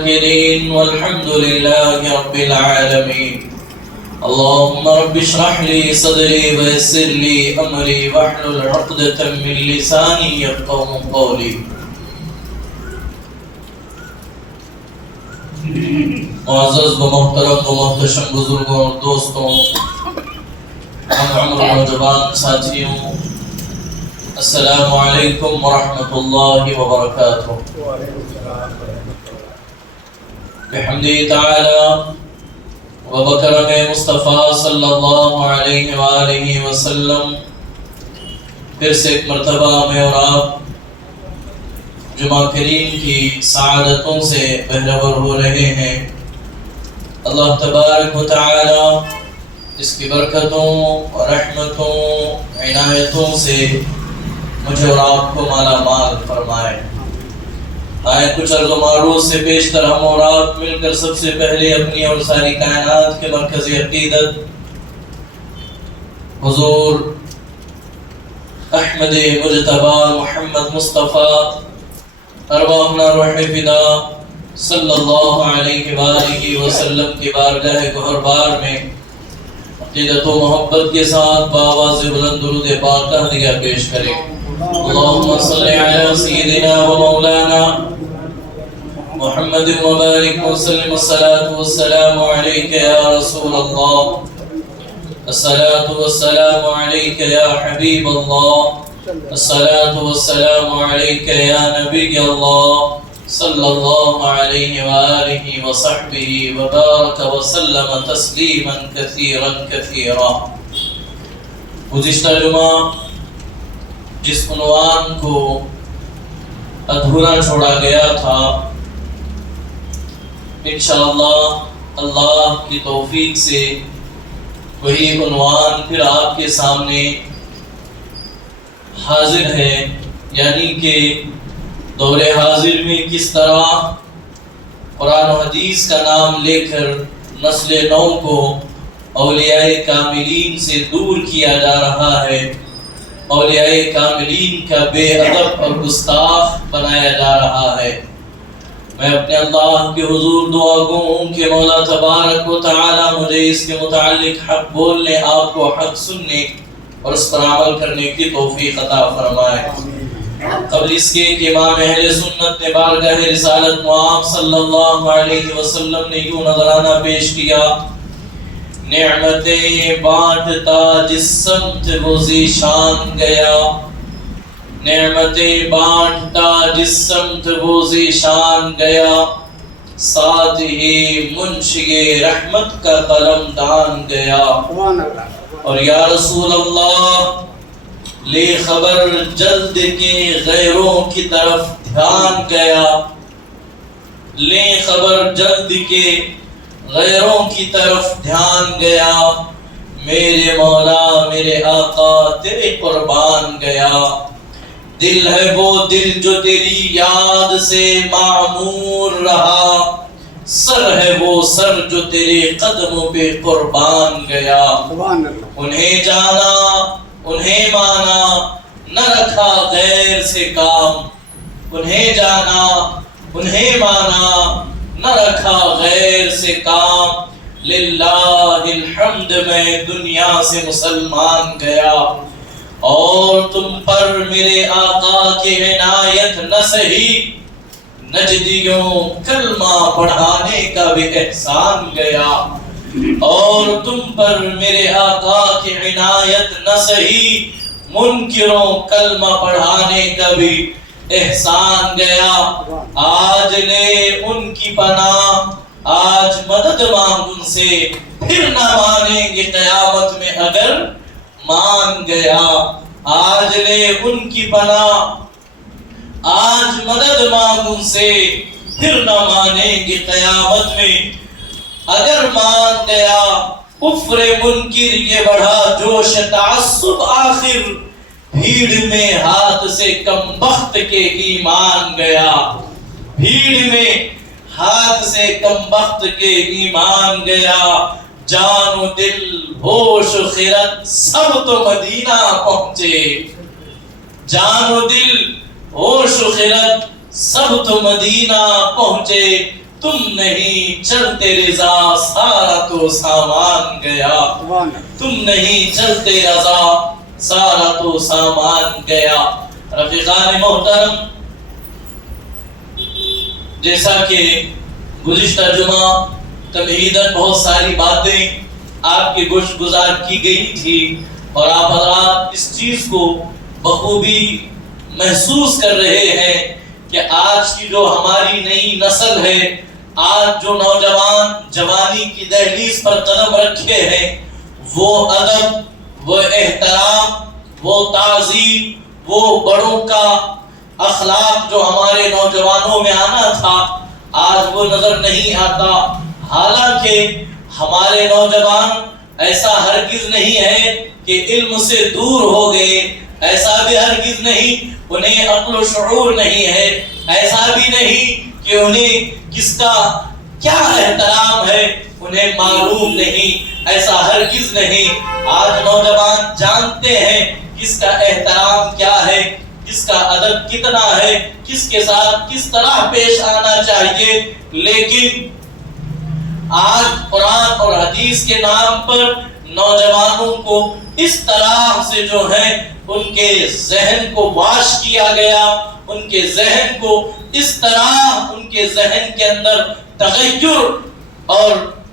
الشاكرين والحمد لله رب العالمين. اللهم رب اشرح لي صدري ويسر لي أمري واحلل عقدة من لساني يفقهوا قولي. معزز و محترم و محتشم بزرگوں اور دوستوں، ہم عمر نوجوان ساتھیوں، السلام علیکم ورحمۃ اللہ وبرکاتہ. بحمدہ تعالی و بکرم مصطفیٰ صلی اللہ علیہ وآلہ وسلم پھر سے ایک مرتبہ میں اور آپ جمعہ کریم کی سعادتوں سے بہرور ہو رہے ہیں. اللہ تبارک و تعالی اس کی برکتوں رحمتوں عنایتوں سے مجھے اور آپ کو مالا مال فرمائے. آئے کچھ عرض و معروض سے پیش کر ہم اور آپ مل کر سب سے پہلے اپنی اور ساری کائنات کے مرکزی عقیدت حضور احمد مجتبی محمد مصطفیٰ ارواحنا روح فدا صلی اللہ علیہ وآلہ وسلم کی بارگاہ گہر بار میں عقیدت و محبت کے ساتھ بآواز بلند درود پاک کا ہدیہ پیش کریں. اللہم صلی علی سیدنا و مولانا محمد مبارک وسلم. الصلاة والسلام علیک یا رسول اللہ، الصلاة والسلام علیک یا حبیب اللہ، الصلاة والسلام علیک یا نبی اللہ صلی اللہ علیہ وآلہ وصحبہ وبارک وسلم تسلیما کثیرا کثیرا. گزشتہ جمعہ جس عنوان کو ادھورا چھوڑا گیا تھا، انشاءاللہ اللہ کی توفیق سے وہی عنوان پھر آپ کے سامنے حاضر ہے، یعنی کہ دور حاضر میں کس طرح قرآن و حدیث کا نام لے کر نسل نو کو اولیاء کاملین سے دور کیا جا رہا ہے، اولیاء کاملین کا بے ادب اور گستاخ بنایا جا رہا ہے. میں اپنے اللہ کے حضور دعا گو ہوں کہ مولا تبارک و تعالی مجھے اس کے متعلق حق بولنے، آپ کو حق سننے اور اس پر عمل کرنے کی توفیق عطا فرمائے. قبل اس کے کہ امام اہل سنت نے بارگاہ رسالت معاب صلی اللہ علیہ وسلم نے یوں نظرانہ پیش کیا: نعمتیں بانٹتا جس سمت وہ ذیشان گیا، نعمتیں بانٹتا جس سمت وہ ذیشان گیا، ساتھ ہی منشی رحمت کا قلم دان گیا. اور یا رسول اللہ لے خبر جلد کے غیروں کی طرف دھیان گیا، لے خبر جلد کے غیروں کی طرف دھیان گیا، میرے مولا میرے آقا تیرے قربان گیا. دل ہے وہ دل جو تیری یاد سے معمور رہا، سر ہے وہ سر جو تیرے قدموں پہ قربان گیا. انہیں جانا انہیں مانا نہ رکھا غیر سے کام، انہیں جانا انہیں مانا نہ رکھا غیر سے کام، للہ الحمد میں دنیا سے مسلمان گیا. اور تم پر میرے آقا کی عنایت نہ سہی، نجدیوں کلمہ پڑھانے کا بھی احسان گیا. اور تم پر میرے آقا کی عنایت نہ سہی، منکروں کلمہ پڑھانے کا بھی احسان گیا. آج لے ان کی پناہ، آج مدد مانگ ان سے، پھر نہ مانیں گے قیامت میں اگر مان گیا. آج لے ان کی پناہ، آج مدد مانگ ان سے، پھر نہ مانیں گے قیامت میں اگر مان گیا. کفر منکر یہ بڑھا جوش تعصب، آخر بھیڑ میں ہاتھ سے کم بخت کے ایمان گیا. بھیڑ میں ہاتھ سے کم بخت کے ایمان گیا. جان و دل ہوش و خرد سب تو مدینہ پہنچے، جان و دل ہوش و خرد سب تو مدینہ پہنچے. تم نہیں چلتے رضا سارا تو سامان گیا، تم نہیں چلتے رضا سارا تو سامان گیا۔ رفیقان محترم، جیسا کہ گزشتہ جمعہ تمہیداً بہت ساری باتیں آپ کی گوش گزار کی گئی تھی اور آپ حضرات اس چیز کو بخوبی محسوس کر رہے ہیں کہ آج کی جو ہماری نئی نسل ہے، آج جو نوجوان جوانی کی دہلیز پر قدم رکھے ہیں، وہ ادب، وہ احترام، وہ تعظیم، وہ بڑوں کا اخلاق جو ہمارے نوجوانوں میں آنا تھا، آج وہ نظر نہیں آتا۔ حالانکہ ہمارے نوجوان ایسا ہرگز نہیں ہے کہ علم سے دور ہو گئے، ایسا بھی ہرگز نہیں انہیں عقل و شعور نہیں ہے، ایسا بھی نہیں کہ انہیں کس کا کیا احترام ہے انہیں معلوم نہیں، ایسا ہرگز نہیں۔ آج نوجوان جانتے ہیں کس کا احترام کیا ہے، کس کا ادب کتنا ہے، کس کے ساتھ کس طرح پیش آنا چاہیے، لیکن آج قرآن اور حدیث کے نام پر نوجوانوں کو اس طرح سے جو ہے ان کے ذہن کو واش کیا گیا، ان کے ذہن کو اس طرح ان کے ذہن کے اندر تغیر اور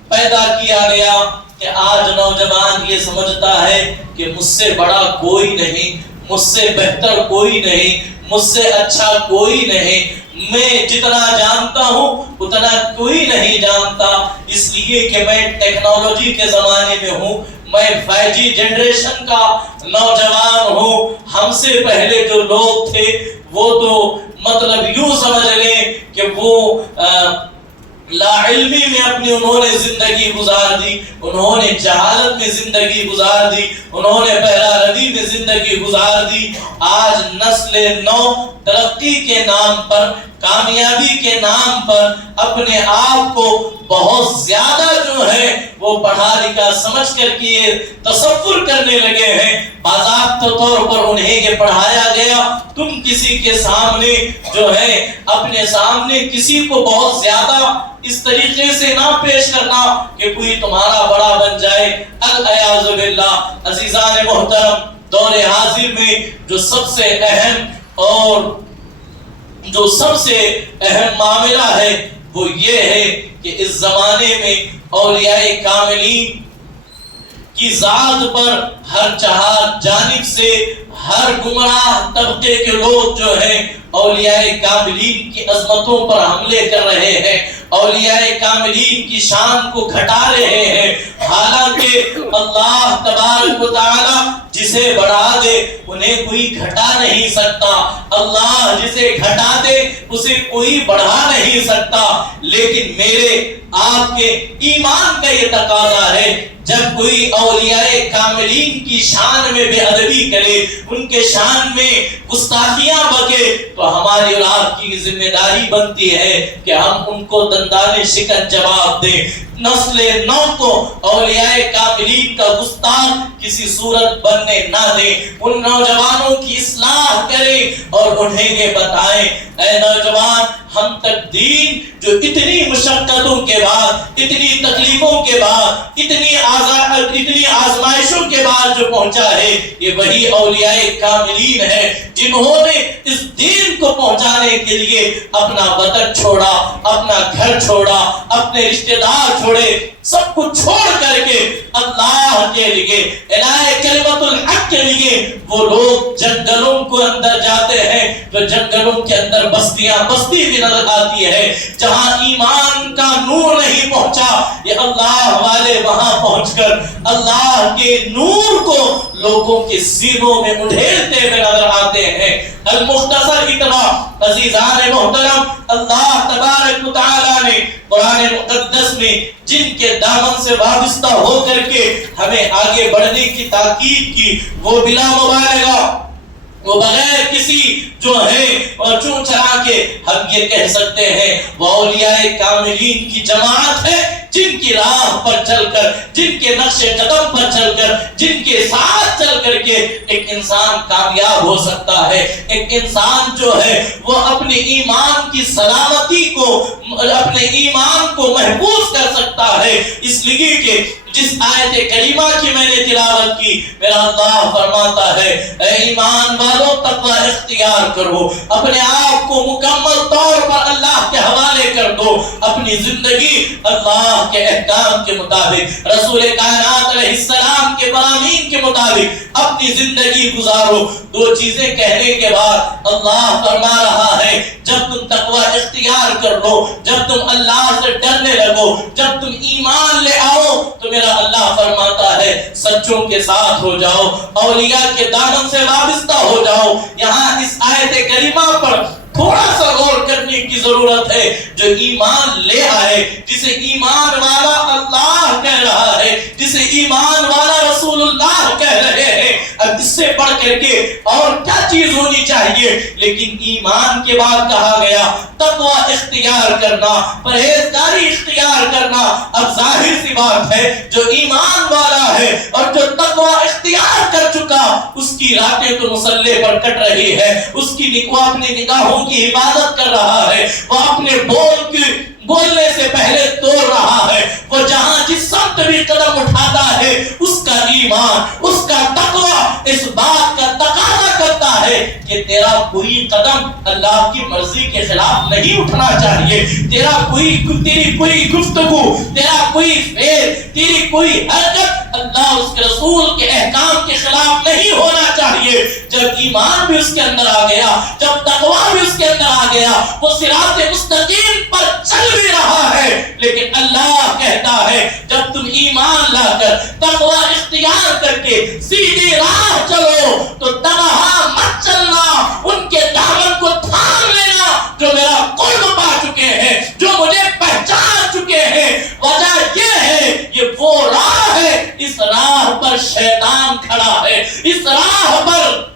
پیدا کیا گیا کہ آج نوجوان یہ سمجھتا ہے کہ مجھ سے بڑا کوئی نہیں، مجھ سے بہتر کوئی نہیں، مجھ سے اچھا کوئی نہیں، میں جتنا جانتا ہوں اتنا کوئی نہیں جانتا، اس لیے کہ میں ٹیکنالوجی کے زمانے میں ہوں، میں 5G جنریشن کا نوجوان ہوں۔ ہم سے پہلے جو لوگ تھے وہ تو مطلب یوں سمجھ لیں کہ وہ لا علمی میں اپنی انہوں نے زندگی گزار دی، انہوں نے جہالت میں زندگی گزار دی، انہوں نے پہلا ردی میں زندگی گزار دی۔ آج نسل نو ترقی کے نام پر، کامیابی کے نام پر اپنے آپ کو بہت زیادہ جو ہے وہ پڑھا لکھا سمجھ کر کے یہ تصور کرنے لگے ہیں، باضابطہ طور پر انہیں یہ پڑھایا گیا تم کسی کے سامنے جو ہے اپنے سامنے کسی کو بہت زیادہ اس طریقے سے نہ پیش کرنا کہ کوئی تمہارا بڑا بن جائے۔ الیاذ باللہ۔ عزیزان محترم، دور حاضر میں جو سب سے اہم اور جو سب سے اہم معاملہ ہے وہ یہ ہے کہ اس زمانے میں اولیاء کاملین کی ذات پر ہر جہاں جانب سے ہر گمراہ طبقے کے لوگ جو ہیں اولیاء کاملین کی عظمتوں پر حملے کر رہے ہیں، اولیاء کاملین کی شان کو گھٹا رہے ہیں، حالانکہ اللہ تبارک و تعالی جسے بڑھا دے انہیں کوئی گھٹا نہیں سکتا، اللہ جسے گھٹا دے اسے کوئی بڑھا نہیں سکتا۔ لیکن میرے آپ کے ایمان کا یہ تقاضا ہے جب کوئی اولیاء کاملین کی شان میں بے ادبی کرے، ان کے شان میں گستاخیاں بکے، تو ہماری اور آپ کی ذمہ داری بنتی ہے کہ ہم ان کو دندان شکن جواب دیں، نسل نو کو اولیاء کاملین کا گستاخ کسی صورت بننے نہ دیں، ان نوجوانوں کی اصلاح کریں اور انہیں یہ بتائیں اے نوجوان، ہم تک دین جو اتنی مشقتوں کے بعد، اتنی تکلیفوں کے بعد، اتنی آزمائشوں کے بعد جو پہنچا ہے، یہ وہی اولیاء کاملین ہے جنہوں نے اس دین کو پہنچانے کے لیے اپنا وطن چھوڑا، اپنا گھر چھوڑا، اپنے رشتہ دار چھوڑے، سب کچھ چھوڑ کر کے اللہ کے لیے، الہ کلمت الحق کے لیے وہ لوگ جنگلوں کو اندر جاتے ہیں، تو جنگلوں کے اندر بستی بھی نظر آتی ہے جہاں ایمان کا نور نہیں پہنچا، یہ اللہ والے وہاں پہنچ کر اللہ کے نور کو لوگوں کے سینوں میں اڈھیلتے ہوئے نظر آتے ہیں۔ المختصر اتنا عزیزان محترم، اللہ تبارک و تعالی نے قرآن مقدس میں جن کے دامن سے وابستہ ہو کر کے ہمیں آگے بڑھنے کی تاکید کی، وہ بلا مبالغہ، وہ بغیر کسی جو ہے اور چون چرا کے ہم یہ کہہ سکتے ہیں وہ اولیاء کاملین کی جماعت ہے جن کی راہ پر چل کر، جن کے نقش قدم پر چل کر، جن کے ساتھ چل کر کے ایک انسان کامیاب ہو سکتا ہے۔ ایک انسان جو ہے وہ اپنے ایمان کی سلامتی کو، اپنے ایمان کو محفوظ کر سکتا ہے۔ اس لیے کہ جس آیت کریمہ کی میں نے تلاوت کی، میرا اللہ فرماتا ہے اے ایمان والو تقوی اختیار کرو، اپنے آپ کو مکمل طور پر اللہ کے حوالے کر دو، اپنی زندگی اللہ کے احکام کے مطابق، رسول کائنات علیہ السلام کے فرامین کے مطابق اپنی زندگی گزارو۔ دو چیزیں کہنے کے بعد اللہ فرما رہا ہے جب تم تقوی اختیار کر لو، جب تم اللہ سے ڈرنے لگو، جب تم ایمان لے آؤ، تو میرا اللہ فرماتا ہے سچوں کے ساتھ ہو جاؤ، اولیاء کے دامن سے وابستہ ہو جاؤ۔ یہاں اس آیت کریمہ پر تھوڑا سا غور کرنے کی ضرورت ہے۔ جو ایمان لے آئے، جسے ایمان والا اللہ کہہ رہا ہے، جسے ایمان والا رسول اللہ کہہ رہے ہیں، اب اس سے بڑھ کر کے اور کیا چیز ہونی چاہیے؟ لیکن ایمان کے بعد کہا گیا تقوی اختیار کرنا، پرہیزگاری اختیار کرنا۔ اب ظاہر سی بات ہے جو ایمان والا ہے اور جو تقوی اختیار کر چکا، اس کی راتیں تو مسلح پر کٹ رہی ہے، اس کی وہ اپنی نگاہوں کی حفاظت کر رہا ہے، وہ اپنے بولنے سے پہلے توڑ رہا ہے، وہ جہاں جس سمت بھی قدم اٹھاتا ہے اس کا ایمان، اس کا تقوی اس بات کا تقاضا کرتا ہے کہ تیرا کوئی قدم اللہ کی مرضی کے خلاف نہیں اٹھنا چاہیے، تیری کوئی گفتگو، تیرا کوئی فعل، تیری کوئی حرکت اللہ اس کے رسول کے احکام کے خلاف نہیں ہونا چاہیے۔ جب ایمان بھی اس کے اندر آ گیا، جب تقوی بھی اس کے اندر آ گیا، وہ صراط مستقیم پر چل بھی رہا ہے۔ لیکن اللہ کہتا ہے جب تم ایمان لا کر تقوی اختیار کر کے سیدھی راہ چلو تو تنہا مت چلنا، ان کے دامن کو تھام لینا جو میرا قرب پا چکے ہیں، جو مجھے پہچان چکے ہیں۔ وجہ یہ ہے یہ وہ راہ ہے، اس راہ پر شیطان کھڑا ہے، اس راہ پر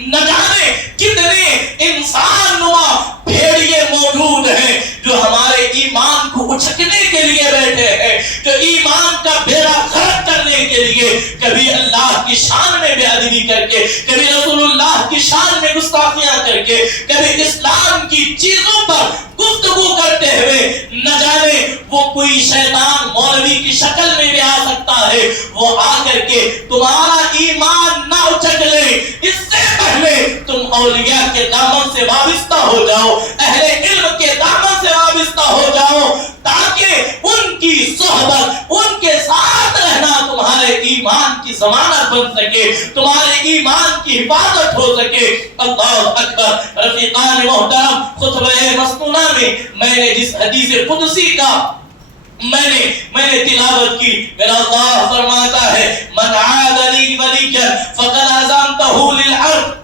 نہ جانے کتنے انسان نما بھیڑیے موجود ہیں جو ہمارے ایمان کو اچکنے کے لیے بیٹھے ہیں، جو ایمان کا بیڑا غرق کرنے کے لیے کبھی اللہ کی شان میں بے ادبی کر کے، کبھی رسول اللہ کی شان میں گستاخیاں کر کے، کبھی اسلام کی چیزوں پر گفتگو کرتے ہوئے، نہ جانے وہ کوئی شیطان مولوی کی شکل میں بھی آ سکتا ہے، وہ آ کر کے تمہارا ایمان نہ اچک لے، اس سے پہلے تم اولیاء کے دامن سے وابستہ ہو جاؤ، اہل علم کے دامن سے وابستہ ہو جاؤ، تاکہ ان کی صحبت، ان کے ساتھ رہنا تمہارے ایمان کی ضمانت بن سکے، تمہارے ایمان کی حفاظت ہو سکے۔ اللہ اکبر۔ رفیقان محترم، خطبہ مسنونہ میں نے جس حدیث قدسی کا میں نے تلاوت کی، میرا اللہ فرماتا ہے من عاد لی ولیا فقد اذنتہ للحرب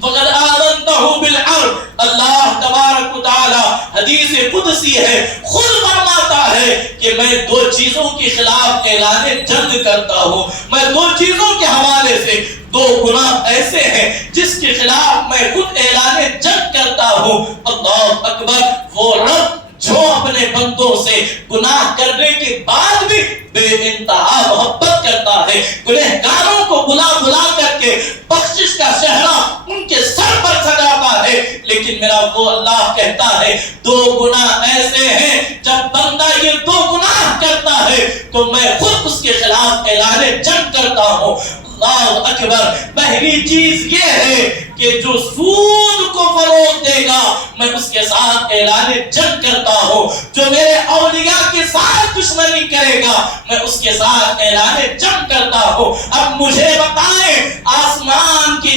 فقد آذنتہ بالحرب۔ اللہ تبارک و تعالی حدیث قدسی ہے، خود فرماتا ہے کہ میں دو چیزوں کے خلاف اعلان جنگ کرتا ہوں، میں دو چیزوں کے حوالے سے، دو گناہ ایسے ہیں جس کے خلاف میں خود اعلان جنگ کرتا ہوں۔ اللہ اکبر۔ وہ رب جو اپنے بندوں سے گناہ کرنے کے بعد بھی بے انتہا محبت کرتا ہے، گنہگاروں کو بلا بلا کر کے بخشش کا صحرا ان کے سر پر سجاتا ہے، لیکن میرا وہ اللہ کہتا ہے دو گناہ ایسے ہیں جب بندہ یہ دو گناہ کرتا ہے تو میں خود اس کے خلاف اعلان جنگ کرتا ہوں۔ اللہ اکبر۔ پہلی چیز یہ ہے کہ جو سود کو فروغ دے گا میں اس کے ساتھ اعلان جنگ کرتا ہوں، جو میرے اولیاء کے ساتھ دشمنی کرے گا میں اس کے ساتھ اعلان جنگ کرتا ہوں۔ اب مجھے بتائیں آسمان کے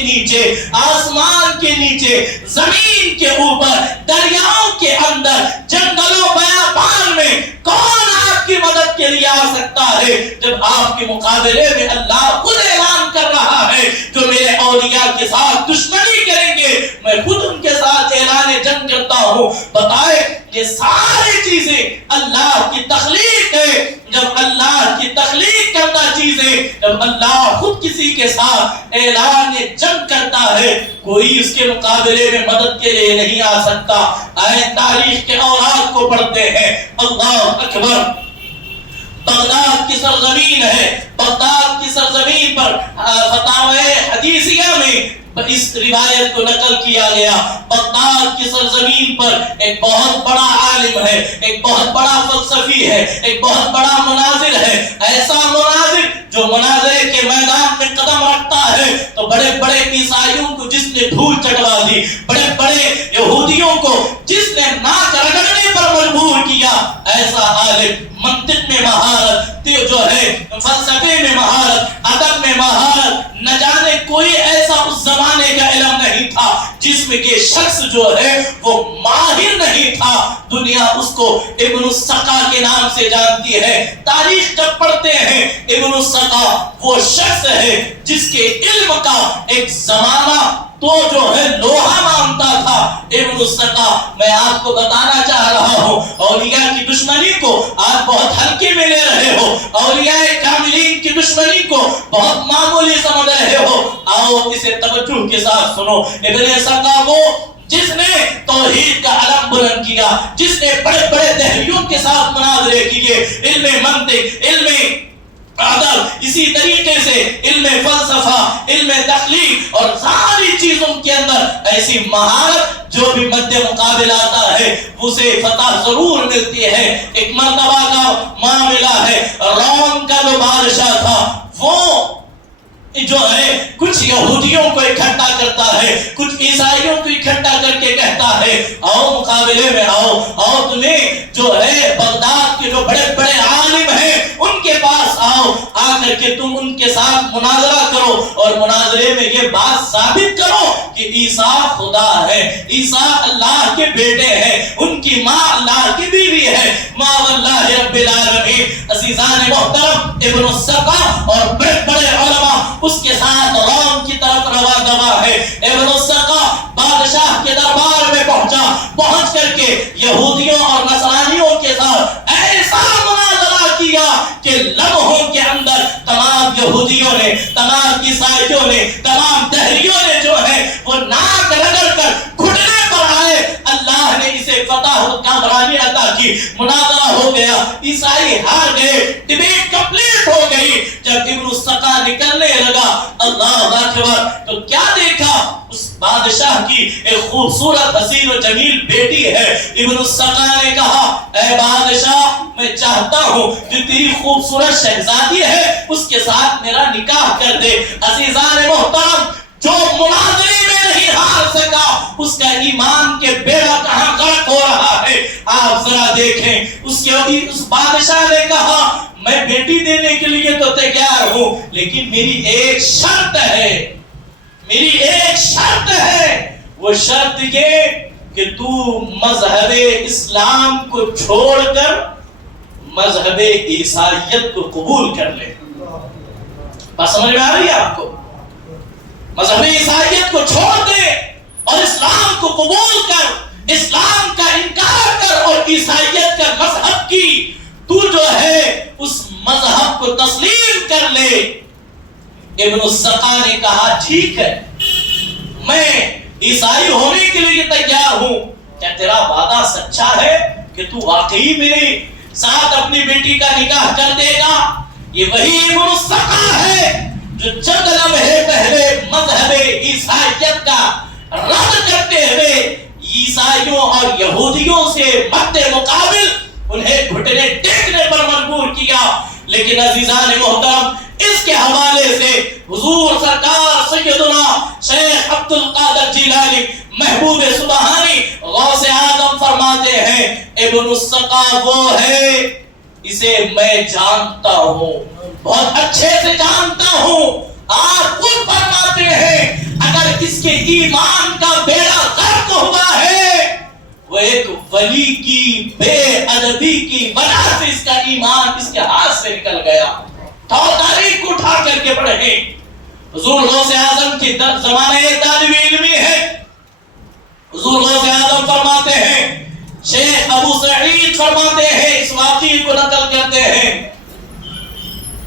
نیچے، زمین کے اوپر، دریاؤں کے اندر، جنگلوں بیابان میں کون آپ کی مدد کے لیے آ سکتا ہے جب آپ کے مقابلے میں اللہ خود اعلان کر رہا ہے جو میرے اولیاء کے ساتھ دشمنی کریں گے میں خود ان کے ساتھ اعلان جنگ کرتا ہوں۔ بتائے یہ ساری چیزیں اللہ کی تخلیق ہے۔ جب اللہ کی تخلیق کرتا چیزیں، جب اللہ خود کسی کے ساتھ اعلان جنگ کرتا ہے کوئی اس کے مقابلے میں مدد کے لیے نہیں آ سکتا۔ آئے تاریخ کے اوراق کو پڑھتے ہیں۔ اللہ اکبر۔ بغداد کی سرزمین ہے، بغداد کی سرزمین پر فتاوی حدیثیہ میں اس روایت کو نقل کیا گیا۔ بغداد کی سرزمین پر ایک بہت بڑا عالم ہے، ایک بہت بڑا فلسفی ہے، ایک بہت بڑا مناظر ہے، ایسا مناظر جو مناظرے کے میدان میں قدم رکھتا ہے تو بڑے بڑے عیسائیوں کو جس نے دھول چٹوا دی، بڑے بڑے یہودیوں کو جس نے ناک رگڑنے پر مجبور کیا، ایسا عالم منطق میں مہارت جو ہے، فلسفے میں مہارت، ادب میں مہارت، نہ جانے کوئی ایسا اس زمانے کا علم نہیں تھا جس میں یہ شخص جو ہے وہ ماہر نہیں تھا۔ دنیا اس کو ابن السقا کے نام سے جانتی ہے۔ تاریخ جب پڑھتے ہیں ابن السقا وہ شخص ہے جس کے علم کا ایک زمانہ تو جو ہے لوہا مانتا تھا۔ ابن السقا میں آپ کو بتانا چاہ رہا ہوں، اولیاء کی دشمنی کو آپ بہت ہلکے میں لے رہے ہو، اولیاء کاملین کی دشمنی کو بہت معمولی سمجھ رہے ہو۔ آؤ اسے توجہ کے ساتھ سنو۔ ابن السقا وہ جس نے توحید کا علم بلند کیا، جس نے بڑے بڑے دہریوں کے ساتھ مناظرے کیے، علم منطق، علم ادب، اسی طریقے سے علم فلسفہ، علم تخلیق اور ساری چیزوں کے اندر ایسی مہارت جو بھی مد مقابل آتا ہے اسے فتح ضرور ملتی ہے۔ ایک مرتبہ کا معاملہ ہے، روم کا جو بادشاہ تھا وہ جو ہے کچھ یہودیوں کو اکٹھا کرتا ہے، کچھ عیسائیوں کو اکٹھا کر کے کہتا ہے آؤ مقابلے میں آؤ تمہیں جو ہے بغداد کے جو بڑے بڑے عالم ہیں ان کے پاس آؤ، آ کر کے تم ان کے ساتھ مناظرہ کرو اور مناظرے میں یہ بات ثابت کرو کہ عیسیٰ خدا ہے، عیسیٰ اللہ کے بیٹے ہیں، ان کی ماں اللہ کی بیوی ہے، ماں اللہ رب العالمین۔ عزیزان محترم، ابن السقا اور بڑے بڑے علماء اس کے ساتھ روم کی طرف روا دوا ہے۔ ابن السقا بادشاہ کے دربار میں پہنچ کر کے یہودیوں اور نصرانیوں کے ساتھ ایسا مناظرہ کیا کہ لمحوں کے اندر تمام یہودیوں نے، تمام عیسائیوں نے، تمام دہریوں نے جو ہے وہ ناک رگڑ کر گھٹنے پر آئے۔ اللہ نے اسے فتح کامرانی عطا کی، مناظرہ ہو گیا، عیسائی ہار گئے، ڈیبیٹ کمپلیٹ ہو گئی۔ جب ابن السقا نکلنے لگا اللہ اکبر تو کیا دیکھا؟ اس بادشاہ کی ایک خوبصورت حسین و جمیل بیٹی ہے۔ ابن السقا نے کہا اے بادشاہ میں چاہتا ہوں جو تیری خوبصورت شہزادی ہے اس کے ساتھ میرا نکاح کر دے۔ عزیزان محترم، جو مناظرے میں نہیں ہار سکا اس کا ایمان کے بیڑا کہاں غرق ہو رہا ہے۔ آپ ذرا دیکھیں، اس بادشاہ نے کہا میں بیٹی دینے کے لیے تو تیار ہوں لیکن میری ایک شرط ہے، وہ شرط یہ کہ تو مذہب اسلام کو چھوڑ کر مذہب عیسائیت کو قبول کر لے۔ بات سمجھ میں آ رہی ہے آپ کو؟ مذہب عیسائیت کو چھوڑ دے اور اسلام کو قبول کر، اسلام کا انکار کر اور عیسائیت کا مذہب کی تو جو ہے اس مذہب کو تسلیم کر لے۔ ابن السقا نے کہا ٹھیک ہے میں عیسائی ہونے کے لیے تیار ہوں، کیا تیرا وعدہ سچا ہے کہ تو واقعی میرے ساتھ اپنی بیٹی کا نکاح کر دے گا؟ یہ وہی ابن السقا ہے جو چند لمحے پہلے مذہب عیسائیت کا رد کرتے ہوئے عیسائیوں اور یہودیوں سے مد مقابل انہیں گھٹنے ٹیکنے پر مجبور کیا۔ لیکن عزیزان محترم، اس کے حوالے سے حضور سرکار سیدنا شیخ عبد القادر جیلانی محبوب سبحانی غوث اعظم فرماتے ہیں ابن السقا وہ ہے اسے میں جانتا ہوں، بہت اچھے سے جانتا ہوں۔ آپ خود فرماتے ہیں اگر اس کے ایمان کا بیڑا غرق ہوا ہے وہ ایک ولی کی بے ادبی کی وجہ سے اس کا ایمان اس کے ہاتھ سے نکل گیا۔ تاریخ کو اٹھا کر کے پڑھیں، حضور غوث اعظم کے زمانے طالب علمی ہے، حضور غوث اعظم فرماتے ہیں، شیخ ابو سعید فرماتے ہیں، اس واقعے کو نقل کرتے ہیں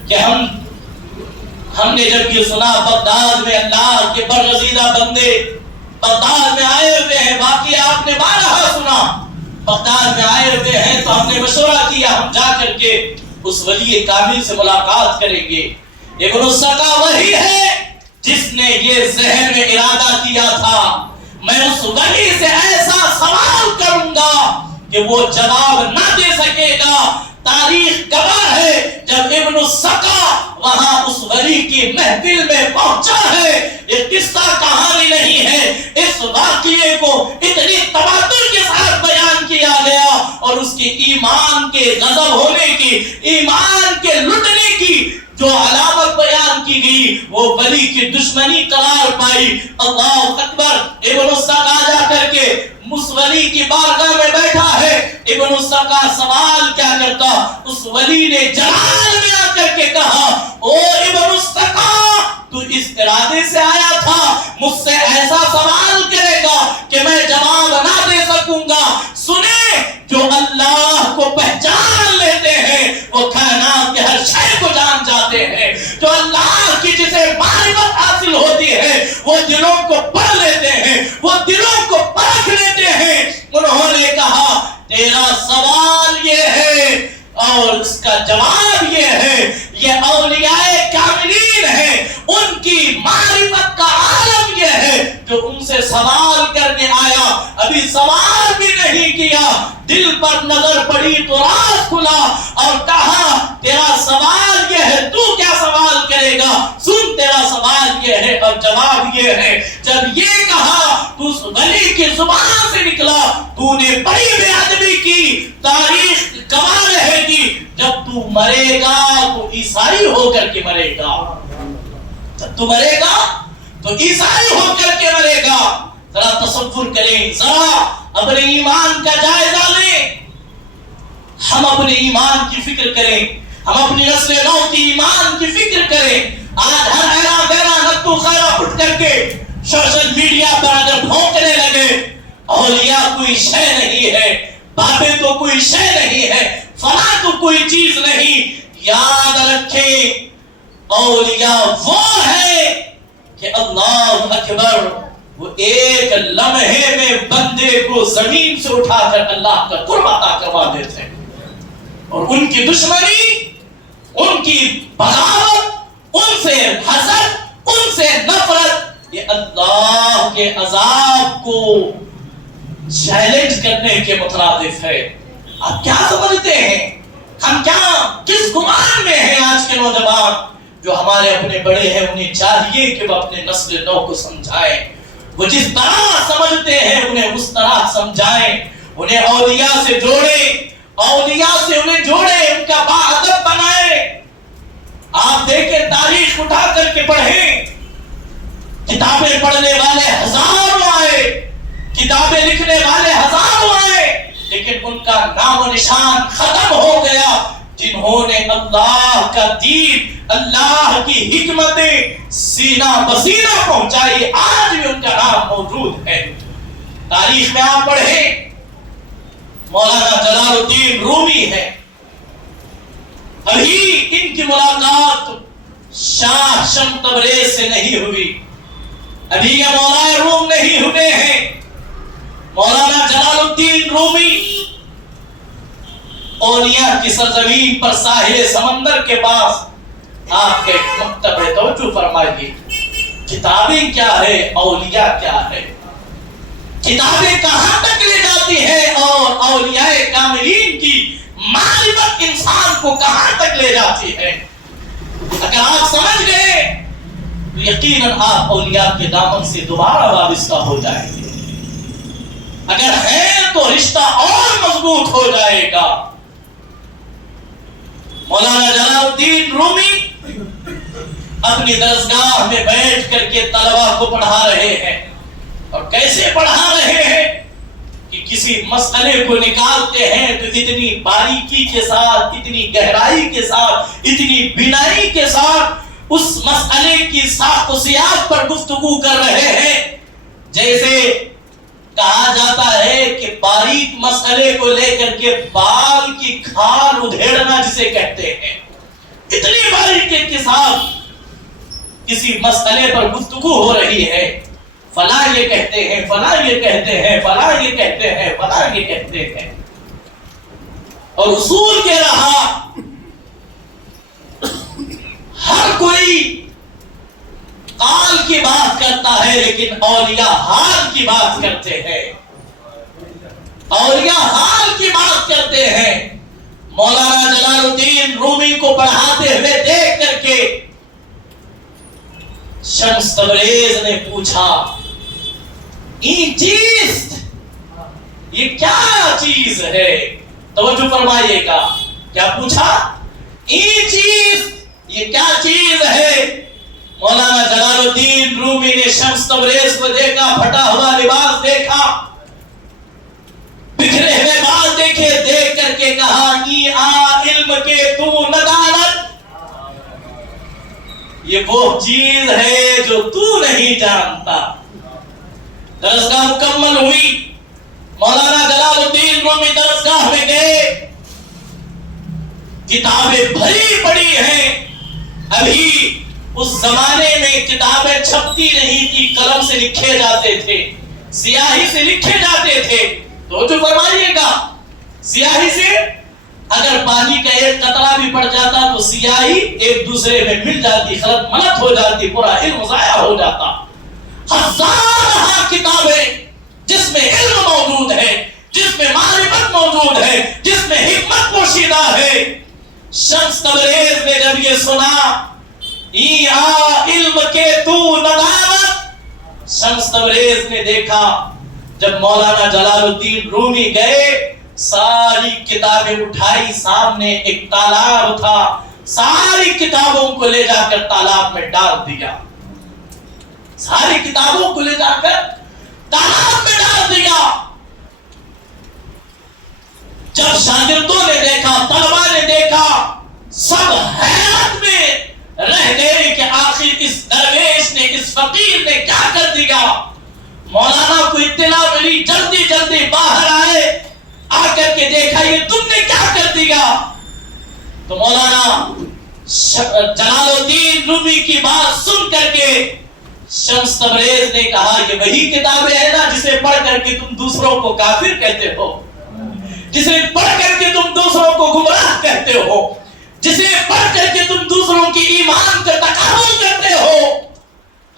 کہ ہم نے جب یہ سنا بغداد میں اللہ کے برگزیدہ بندے بغداد میں آئے ہوئے ہیں، واقعی آپ نے بارہا سنا، بغداد میں آئے ہوئے ہیں تو ہم نے مشورہ کیا ہم جا کر کے اس ولی کامل سے ملاقات کریں گے۔ ابن السقا وہی ہے جس نے یہ ذہن میں ارادہ کیا تھا میں اس ولی سے ایسا سوال کروں گا کہ وہ جواب نہ دے سکے گا۔ تاریخ گواہ ہے جب ابن السقا وہاں اس ولی کی محفل میں پہنچا ہے، یہ قصہ کہانی نہیں ہے، اس واقعے کو اتنی تبادل کے ساتھ بیان کیا گیا اور اس کے ایمان کے غضب ہونے کی، ایمان کے لٹنے کی جو علامت بیان کی گئی وہ ولی کی دشمنی قرار پائی۔ اللہ اکبر۔ ابن السقا جا کر کے اس ولی کی بارگاہ میں بیٹھا ہے۔ ابن السقا سوال کیا کرتا؟ اس ولی نے جلال میں آ کر کے کہا او ابن السقا تو اس ارادے سے آیا تھا مجھ سے ایسا سوال کرے گا کہ میں جواب نہ دے سکوں گا؟ سنے جو اللہ کو پہچان لیتے ہیں وہ کائنات کے ہر شے کو جان جاتے ہیں، جو اللہ کی جسے معرفت حاصل ہوتی ہے وہ دلوں کو پڑھ لیتے ہیں، وہ دلوں کو پرکھ لیتے ہیں۔ انہوں نے کہا تیرا سوال یہ ہے اور اس کا جواب یہ ہے، یہ اولیاء کاملین ہیں، ان کی معرفت کا عالم یہ ہے جو ان سے سوال کرنے آیا، ابھی سوال بھی نہیں کیا، دل پر نظر پڑی تو راز کھلا اور کہا تیرا سوال یہ ہے، تو کیا سوال کرے گا؟ سن تیرا سوال یہ ہے اور جواب یہ ہے۔ جب یہ کہا تو اس ولی کی زبان سے نکلا تو نے بڑی بے ادبی کی، تاریخ گواہ رہے گی، جب تو مرے گا تو عیسائی ہو کر کے مرے گا، جب تو مرے گا تو عیسائی ہو کر کے مرے گا۔ ذرا تصور کریں، ذرا اپنے ایمان کا جائزہ لیں، ہم اپنے ایمان کی فکر کریں، ہم اپنی نسل نو کی ایمان کی فکر کریں۔ آج ہر ایرا بیرا نتو خیرہ اٹھ کر کے سوشل میڈیا پر اگر بھونکنے لگے اولیاء کوئی شے نہیں ہے، بابے تو کوئی شے نہیں ہے، فلاں تو کوئی چیز نہیں، یاد رکھیں اولیاء وہ ہے کہ اللہ اکبر وہ ایک لمحے میں بندے کو زمین سے اٹھا کر اللہ کا قرب عطا کروا دیتے ہیں، اور ان کی دشمنی، ان کی بغاوت، ان سے حسد، ان سے نفرت یہ اللہ کے عذاب کو چیلنج کرنے کے مترادف ہے۔ آپ کیا سمجھتے ہیں؟ ہم کیا کس گمان میں ہیں آج کے نوجوان؟ جو ہمارے اپنے بڑے ہیں انہیں چاہیے کہ وہ اپنے نسل نو کو سمجھائیں، وہ جس طرح سمجھتے ہیں انہیں اس طرح سمجھائیں، انہیں اولیاء سے جوڑیں، اولیاء سے انہیں جوڑیں، ان کا باادب بنائیں۔ آپ دیکھیں تاریخ اٹھا کر کے پڑھیں، کتابیں پڑھنے والے ہزاروں آئے، کتابیں لکھنے والے ہزاروں آئے، لیکن ان کا نام و نشان ختم ہو گیا۔ جنہوں نے اللہ کا دین، اللہ کی حکمتیں سینہ بسینہ پہنچائی، آج بھی ان کا نام موجود ہے۔ تاریخ میں آپ پڑھیں، مولانا جلال الدین رومی ہے، ابھی ان کی ملاقات شاہ شمس تبریز سے نہیں ہوئی، ابھی یہ مولا روم نہیں ہوئے ہیں۔ مولانا جلال الدین رومی اولیاء کی سرزمین پر ساحل سمندر کے پاس آپ کے مکتب ہے، توجہ فرمائیے، کتابیں کیا ہے، اولیاء کیا ہے، کتابیں کہاں تک لے جاتی ہے اور اولیاء کاملین کی معرفت انسان کو کہاں تک لے جاتی ہے۔ اگر آپ سمجھ گئے تو یقیناً آپ اولیاء کے دامن سے دوبارہ وابستہ ہو جائیں گے، اگر ہے تو رشتہ اور مضبوط ہو جائے گا۔ مولانا جلال الدین رومی اپنی درسگاہ میں بیٹھ کر کے طلبہ کو پڑھا رہے ہیں، اور کیسے پڑھا رہے ہیں کہ کسی مسئلے کو نکالتے ہیں تو اتنی باریکی کے ساتھ، اتنی گہرائی کے ساتھ، اتنی بینائی کے ساتھ اس مسئلے کی ساخت و سیاق پر گفتگو کر رہے ہیں جیسے کہا جاتا ہے کہ باریک مسئلے کو لے کر کے بال کی کھال ادھیڑنا جسے کہتے ہیں، اتنی باریکی کے ساتھ کسی مسئلے پر گفتگو ہو رہی ہے، فلاں یہ کہتے ہیں، فلاں یہ کہتے ہیں، فلاں یہ کہتے ہیں، فلاں یہ کہتے ہیں، اور اصول کے رہا کرتا ہے لیکن اولیاء حال کی بات کرتے ہیں، اولیاء حال کی بات کرتے ہیں۔ مولانا جلال الدین رومی کو پڑھاتے ہوئے دیکھ کر کے شمس تبریز نے پوچھا این چیز، یہ کیا چیز ہے؟ توجہ فرمائیے گا، کیا پوچھا؟ این چیز، یہ کیا چیز ہے؟ مولانا جلال الدین رومی نے شمس تبریز کو دیکھا، پھٹا ہوا لباس دیکھا، بکھرے ہوئے بال دیکھے، دیکھ کر کے کہا ای آ علم کے تو ندانت، یہ وہ چیز ہے جو تو نہیں جانتا۔ درسگاہ مکمل ہوئی، مولانا جلال الدین رومی درسگاہ میں گئے، کتابیں بھری پڑی ہیں۔ ابھی اس زمانے میں کتابیں چھپتی نہیں تھی، قلم سے لکھے جاتے تھے، سیاہی سے لکھے جاتے تھے۔ تو جو فرمائیے گا، سیاہی سے اگر پانی کا ایک قطرہ بھی پڑ جاتا تو سیاہی ایک دوسرے میں مل جاتی، خلط ملط ہو جاتی، پورا علم ضائع ہو جاتا۔ ہزارہ کتابیں جس میں علم موجود ہے، جس میں معرفت موجود ہے، جس میں حکمت پوشیدہ ہے۔ شمس تبریز نے جب یہ سنا ای آ علم کے تو ندامت، شمس تبریز نے دیکھا جب مولانا جلال الدین رومی گئے، ساری کتابیں اٹھائی، سامنے ایک تالاب تھا، ساری کتابوں کو لے جا کر تالاب میں ڈال دیا، ساری کتابوں کو لے جا کر تالاب میں ڈال دیا۔ جب شاگردوں نے دیکھا، طلبہ نے دیکھا، سب حیرت میں رہ گئے کہ آخر اس درویش نے، اس فقیر نے کیا کر دیا۔ مولانا کو اطلاع ملی، جلدی جلدی باہر آئے، آ کر کے دیکھا یہ تم نے کیا کر دیا۔ تو مولانا جلال الدین رومی کی بات سن کر کے شمس تبریز نے کہا یہ وہی کتابیں ہیں نا جسے پڑھ کر کے تم دوسروں کو کافر کہتے ہو، جسے پڑھ کر کے تم دوسروں کو گمراہ کہتے ہو، جسے پڑھ کر کے تم دوسروں کی ایمان کا تقابل کرتے ہو۔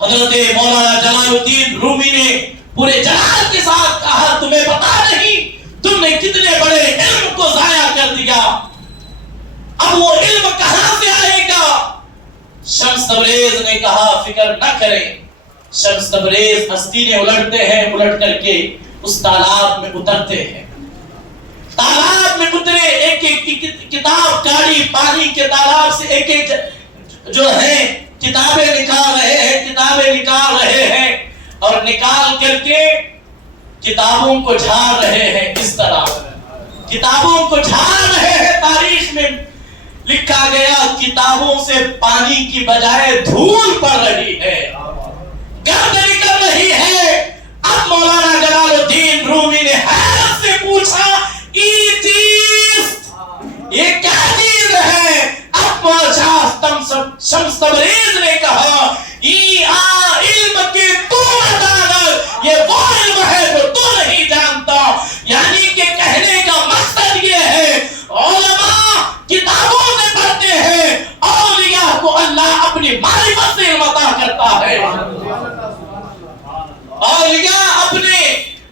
حضرت مولانا جلال الدین رومی نے پورے جلال کے ساتھ کہا تمہیں پتا نہیں تم نے کتنے بڑے علم کو ضائع کر دیا، اب وہ علم کہاں سے آئے گا؟ شمس تبریز نے کہا فکر نہ کریں۔ شمس تبریز آستینیں الٹتے ہیں، الٹ کر کے اس تالاب میں اترتے ہیں، تالاب میں اترے، ایک ایک کتاب کاڑی، پانی کے تالاب سے ایک ایک جو ہے کتابیں نکال رہے ہیں، کتابیں نکال رہے ہیں، اور نکال کر کے کتابوں کو جھاڑ رہے ہیں، اس طرح کتابوں کو جھاڑ رہے ہیں۔ تاریخ میں لکھا گیا کتابوں سے پانی کی بجائے دھول پڑ رہی ہے، گرد نکل رہی ہے۔ اب مولانا جلال الدین رومی نے حیرت سے پوچھا یہ چیز، یہ کیا چیز ہے؟ اب شمس تبریز نے کہا ای آ علم کے تو ندانت، یہ وہ علم ہے جو تو نہیں جانتا۔ یعنی کہ کہنے کا مقصد یہ ہے علماء کتابوں میں پڑھتے ہیں، اولیاء کو اللہ اپنی معرفت سے علم عطا کرتا ہے۔ اولیاء اپنے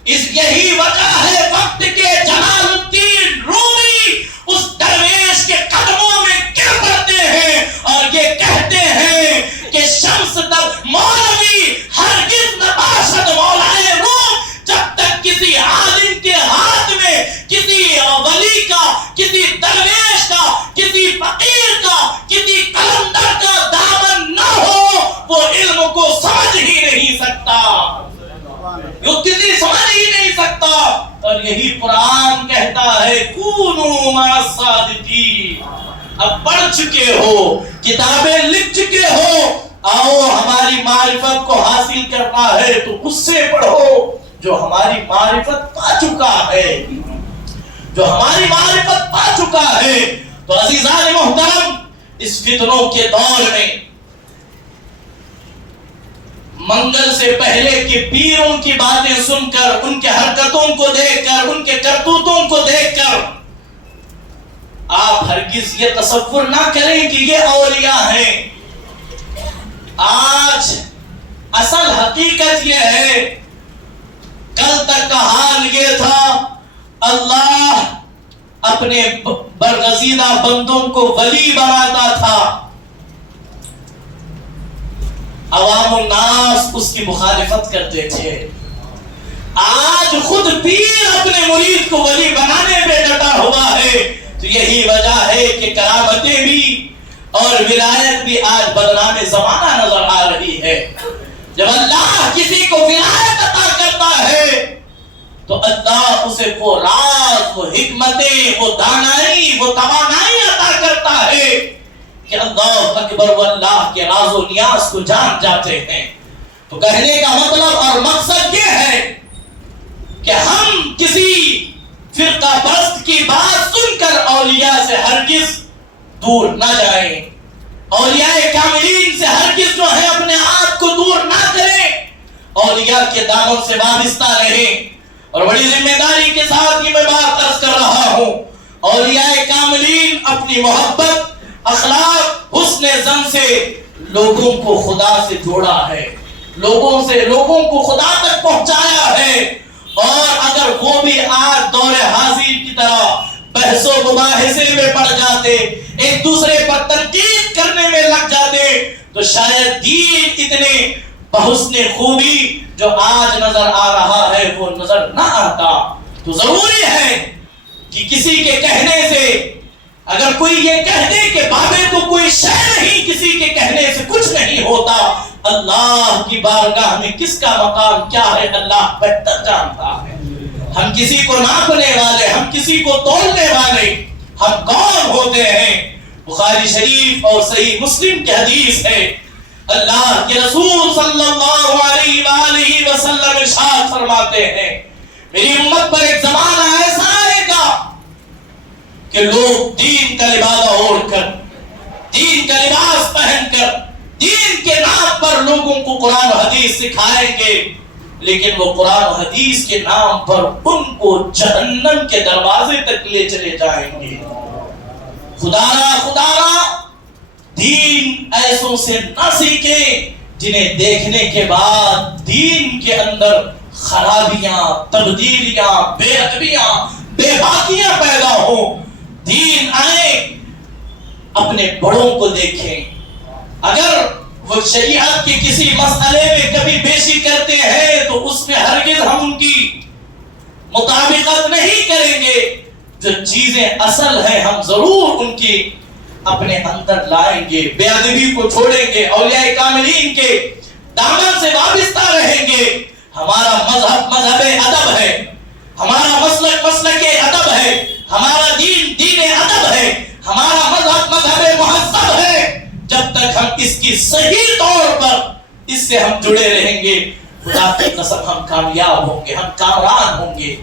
اس یہی وجہ ہے وقت کے جلال الدین رومی اس درویش کے قدموں میں گر پڑتے ہیں اور یہ کہتے ہیں کہ شمس تب مولوی ہرگز نہ باشد مولائے روم، جب تک کسی عالم کے ہاتھ میں کسی ولی کا، کسی درویش کا، کسی فقیر کا، کسی قلندر کا دامن نہ ہو، وہ علم کو سمجھ ہی نہیں سکتا، وہ کسی سمجھ ہی نہیں سکتا۔ اور یہی قرآن کہتا ہے کونوا مع الصادقین، اب پڑھ چکے ہو، کتابیں لکھ چکے ہو، آؤ ہماری معرفت کو حاصل کرنا ہے تو اس سے پڑھو جو ہماری معرفت پا چکا ہے، جو ہماری معرفت پا چکا ہے۔ تو عزیزان محترم، اس فتنوں کے دور میں منگل سے پہلے کے پیروں کی باتیں سن کر، ان کے حرکتوں کو دیکھ کر، ان کے کرتوتوں کو دیکھ کر آپ ہرگز یہ تصور نہ کریں کہ یہ اولیاء ہیں۔ آج اصل حقیقت یہ ہے، کل تک کا حال یہ تھا اللہ اپنے برگزیدہ بندوں کو ولی بناتا تھا، عوام الناس اس کی مخالفت کرتے تھے۔ آج خود پیر اپنے مرید کو ولی بنانے پہ ڈٹا ہوا ہے، تو یہی وجہ ہے کہ کرامتیں بھی اور ولایت بھی آج بدنام زمانہ نظر آ رہی ہے۔ جب اللہ کسی کو ولایت عطا کرتا ہے تو اللہ اسے وہ راز، وہ حکمتیں، وہ دانائی، وہ توانائی عطا کرتا ہے کہ اللہ اکبر واللہ کے راز و نیاز کو جان جاتے ہیں۔ تو کہنے کا مطلب اور مقصد یہ ہے کہ ہم کسی فرقہ پرست کی بات سن کر اولیاء سے ہرگز دور نہ جائیں، اولیاء کاملین سے ہرگز جو ہے اپنے آپ کو دور نہ کریں، اولیاء کے دامن سے وابستہ رہیں۔ اور بڑی ذمہ داری کے ساتھ یہ میں بات عرض کر رہا ہوں، اولیاء کاملین اپنی محبت، اخلاق، حسن ظن سے لوگوں کو خدا سے جوڑا ہے، لوگوں کو خدا تک پہنچایا ہے۔ اور اگر وہ بھی آج دور حاضر کی طرح بحث و مباحثے میں پڑ جاتے، ایک دوسرے پر تنقید کرنے میں لگ جاتے، تو شاید دین اتنے بحسن خوبی جو آج نظر آ رہا ہے وہ نظر نہ آتا۔ تو ضروری ہے کہ کسی کے کہنے سے، اگر کوئی یہ کہہ دے کہ بابے کو کوئی شے نہیں، کسی کے کہنے سے کچھ نہیں ہوتا، اللہ کی بارگاہ میں کس کا مقام کیا ہے اللہ بہتر جانتا ہے۔ ہم کسی کو ناپنے والے، ہم کسی کو تولنے والے، ہم کون ہوتے ہیں؟ بخاری شریف اور صحیح مسلم کی حدیث ہے، اللہ کے رسول صلی اللہ علیہ وآلہ وسلم ارشاد فرماتے ہیں، میری امت پر ایک زمانہ ایسا آئے گا کہ لوگ دین کا لبادہ اوڑھ کر، دین کا لباس پہن کر، دین کے نام پر لوگوں کو قرآن و حدیث سکھائیں گے، لیکن وہ قرآن و حدیث کے نام پر ان کو جہنم کے دروازے تک لے چلے جائیں گے۔ خدارا دین ایسوں سے نہ سیکھیں جنہیں دیکھنے کے بعد دین کے اندر خرابیاں، تبدیلیاں، بے ادبیاں، بے باکیاں پیدا ہوں۔ دین آئے، اپنے بڑوں کو دیکھیں، اگر وہ شریعت کے کسی مسئلے میں کبھی بیشی کرتے ہیں تو اس میں ہرگز ہم ان کی مطابقت نہیں کریں گے، جو چیزیں اصل ہیں ہم ضرور ان کی اپنے اندر لائیں گے، بے ادبی کو چھوڑیں گے، اولیاء کاملین کے دامن سے وابستہ رہیں گے۔ ہمارا مذہب ادب ہے، ہمارا مسلک ادب ہے، ہمارا دین ادب ہے، ہمارا مذہب مہذب ہے۔ جب تک ہم اس کی صحیح طور پر اس سے ہم جڑے رہیں گے، خدا کی قسم ہم کامیاب ہوں گے، ہم کامران ہوں گے۔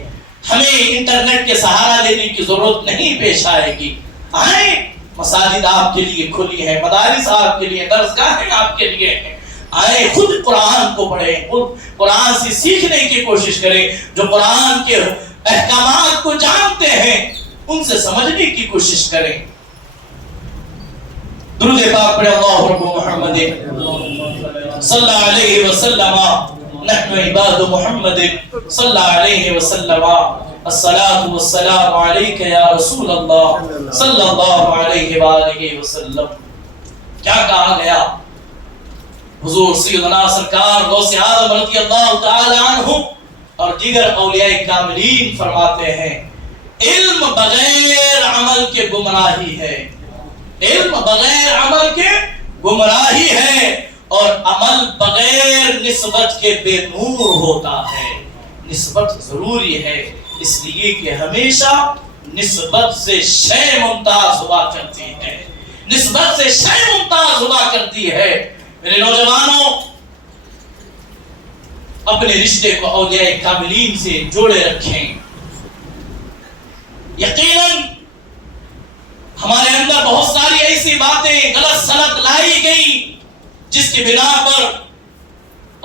ہمیں انٹرنیٹ کے سہارا لینے کی ضرورت نہیں پیش آئے گی۔ آئیں، مساجد آپ کے لیے کھلی ہے، مدارس آپ کے لیے، درسگاہیں آپ کے لیے ہیں۔ آئیں، خود قرآن کو پڑھیں، خود قرآن سے سیکھنے کی کوشش کریں، جو قرآن کے احکامات کو جانتے ہیں ان سے سمجھنے کی کوشش کریں۔ درود پاک پڑھیں، اللہ رب محمد صلی اللہ علیہ وسلم، نحن عباد محمد صلی اللہ علیہ وسلم، الصلاۃ والسلام علیک یا رسول اللہ صلی اللہ علیہ وآلہ وسلم۔ کیا کہا گیا؟ حضور سیدنا سرکار غوث اعظم رضی اللہ تعالی عنہ اور دیگر اولیاء کاملین فرماتے ہیں، علم بغیر عمل کے گمراہی ہے، علم بغیر عمل کے گمراہی ہے، اور عمل بغیر نسبت کے بے نور ہوتا ہے۔ نسبت ضروری ہے، اس لیے کہ ہمیشہ نسبت سے شے ممتاز ہوا کرتی ہے، نسبت سے شے ممتاز ہوا کرتی ہے۔ میرے نوجوانوں، اپنے رشتے کو اولیاء کاملین سے جوڑے رکھیں۔ یقیناً ہمارے اندر بہت ساری ایسی باتیں غلط سلط لائی گئی جس کی بنا پر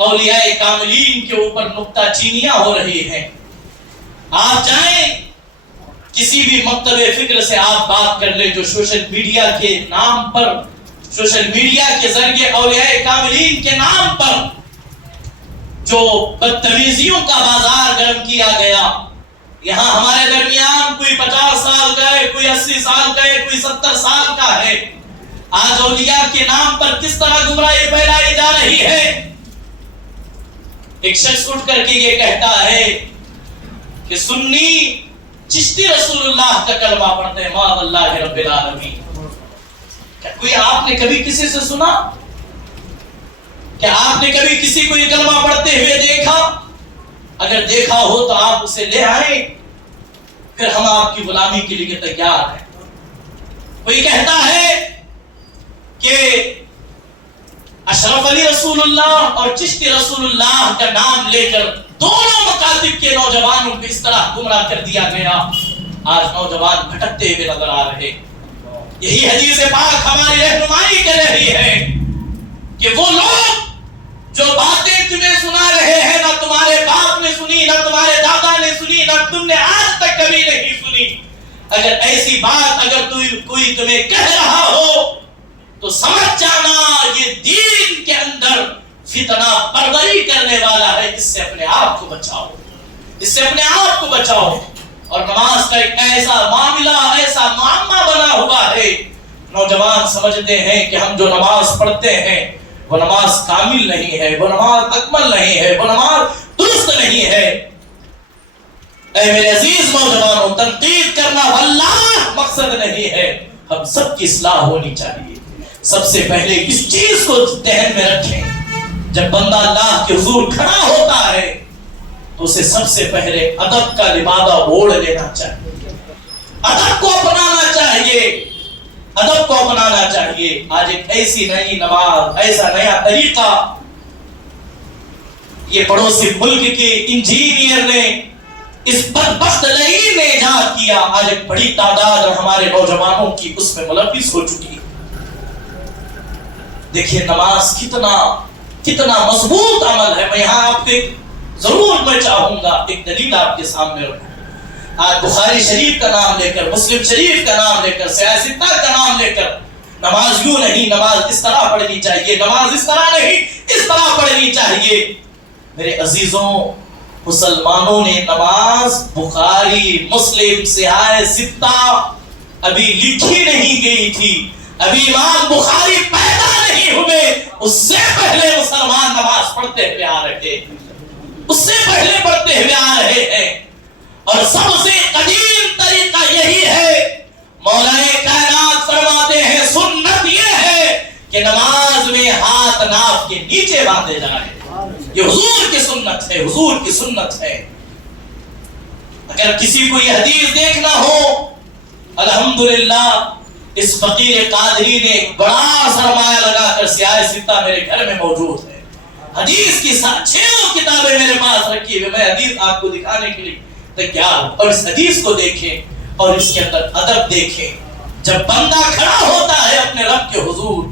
اولیاء کاملین کے اوپر نکتہ چینیاں ہو رہی ہیں۔ آپ جائیں کسی بھی مکتب فکر سے آپ بات کر لیں جو سوشل میڈیا کے نام پر، سوشل میڈیا کے ذریعے اولیاء کاملین کے نام پر جو بدتمیزیوں کا بازار گرم کیا گیا. یہاں ہمارے درمیان کوئی 50 سال کا ہے, کوئی 80 سال کا ہے, کوئی 70 سال کا ہے. آج اولیاء کے نام پر کس طرح گمراہی پھیلائی جا رہی ہے. ایک شخص اٹھ کر کے یہ کہتا ہے کہ سنی چشتی رسول اللہ کا کلمہ پڑھتے ہیں, ماذ اللہ رب العالمین. کیا کوئی آپ نے کبھی کسی سے سنا؟ کیا آپ نے کبھی کسی کو یہ کلمہ پڑھتے ہوئے دیکھا؟ اگر دیکھا ہو تو آپ اسے لے آئیں, پھر ہم آپ کی غلامی کے لیے تیار ہیں. کوئی کہتا ہے کہ اشرف علی رسول اللہ اور چشتی رسول اللہ کا نام لے کر دونوں مکاتب کے نوجوانوں کو اس طرح گمراہ کر دیا گیا. آج نوجوان بھٹکتے ہوئے نظر آ رہے. یہی حدیث پاک ہماری رہنمائی کر رہی ہے کہ وہ لوگ جو باتیں تمہیں سنا رہے ہیں, نہ تمہارے باپ نے سنی, نہ تمہارے دادا نے سنی, نہ تم نے آج تک کبھی نہیں سنی. اگر ایسی بات اگر کوئی تمہیں کہہ رہا ہو تو سمجھ جانا یہ دین کے اندر فتنہ پروری کرنے والا ہے. اس سے اپنے آپ کو بچاؤ, اس سے اپنے آپ کو بچاؤ. اور نماز کا ایک ایسا معاملہ, ایسا معاملہ بنا ہوا ہے, نوجوان سمجھتے ہیں کہ ہم جو نماز پڑھتے ہیں وہ نماز کامل نہیں ہے, وہ نماز اکمل نہیں ہے, وہ نماز درست نہیں ہے. اے میرے عزیز نوجوانوں, تنقید کرنا واللہ مقصد نہیں ہے. ہم سب کی اصلاح ہونی چاہیے. سب سے پہلے اس چیز کو ذہن میں رکھیں, جب بندہ اللہ کے حضور کھڑا ہوتا ہے تو اسے سب سے پہلے ادب کا لبادہ اوڑھ لینا چاہیے, ادب کو اپنانا چاہیے, ادب کو اپنانا چاہیے. آج ایک ایسی نئی نماز, ایسا نیا طریقہ یہ پڑوسی ملک کے انجینئر نے, اس بدبخت لعین نے ایجاد کیا. آج ایک بڑی تعداد ہمارے نوجوانوں کی اس میں ملوث ہو چکی ہے. دیکھیے نماز کتنا مضبوط عمل ہے. میں یہاں آپ کو ضرور میں چاہوں گا ایک دلیل آپ کے سامنے رکھوں. آج بخاری شریف کا نام لے کر, مسلم شریف کا نام لے کر, سیاستہ کا نام لے کر نماز یوں نہیں, نماز اس طرح پڑھنی چاہیے, نماز اس طرح نہیں, اس طرح پڑھنی چاہیے. میرے عزیزوں, مسلمانوں نے نماز بخاری, مسلم, سیاستہ ابھی لکھی نہیں گئی تھی, ابھی امام بخاری پیدا نہیں ہوئے, اس سے پہلے مسلمان نماز پڑھتے ہوئے آ رہے ہیں, اس سے پہلے پڑھتے ہوئے آ رہے ہیں. اور سب سے قدیم طریقہ یہی ہے. مولا کائنات فرماتے ہیں سنت یہ ہے کہ نماز میں ہاتھ ناف کے نیچے باندھے جائیں. یہ حضور کی سنت ہے, حضور کی سنت ہے. اگر کسی کو یہ حدیث دیکھنا ہو, الحمدللہ اس فقیر قادری نے ایک بڑا سرمایہ لگا کر سیاستہ میرے گھر میں موجود ہے. حدیث کی 6 کتابیں میرے پاس رکھی ہوئی, میں حدیث آپ کو دکھانے کے لیے تیار ہوں. اور اس حدیث کو دیکھیں اور اس کے اندر ادب دیکھیں. جب بندہ کھڑا ہوتا ہے اپنے رب کے حضور,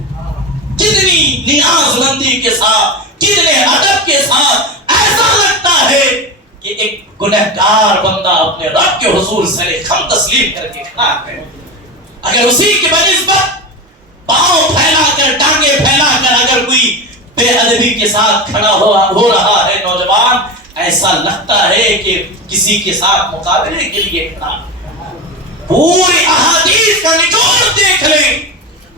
کتنی نیاز مندی کے ساتھ, کتنے ادب کے ساتھ, ایسا لگتا ہے کہ ایک گنہگار بندہ اپنے رب کے حضور سر خم تسلیم کر کے کھڑا ہے. اگر اسی کی بنسبت پاؤں پھیلا کر, ٹانگیں پھیلا کر اگر کوئی بے ادبی کے ساتھ کھڑا ہو رہا ہے نوجوان, ایسا لگتا ہے کہ کسی کے ساتھ مقابلے کے لیے کھڑا. پوری احادیث کا نچوڑ دیکھ لیں.